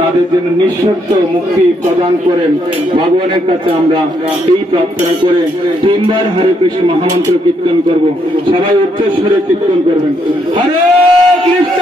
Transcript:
তাদের জন্য নিঃশর্ত মুক্তি প্রদান করেন। ভগবানের কাছে আমরা এই প্রার্থনা করে 3 বার হরে কৃষ্ণ মহামন্ত্র কীর্তন করব। সবাই উচ্চস্বরে কীর্তন করবেন। হরে কৃষ্ণ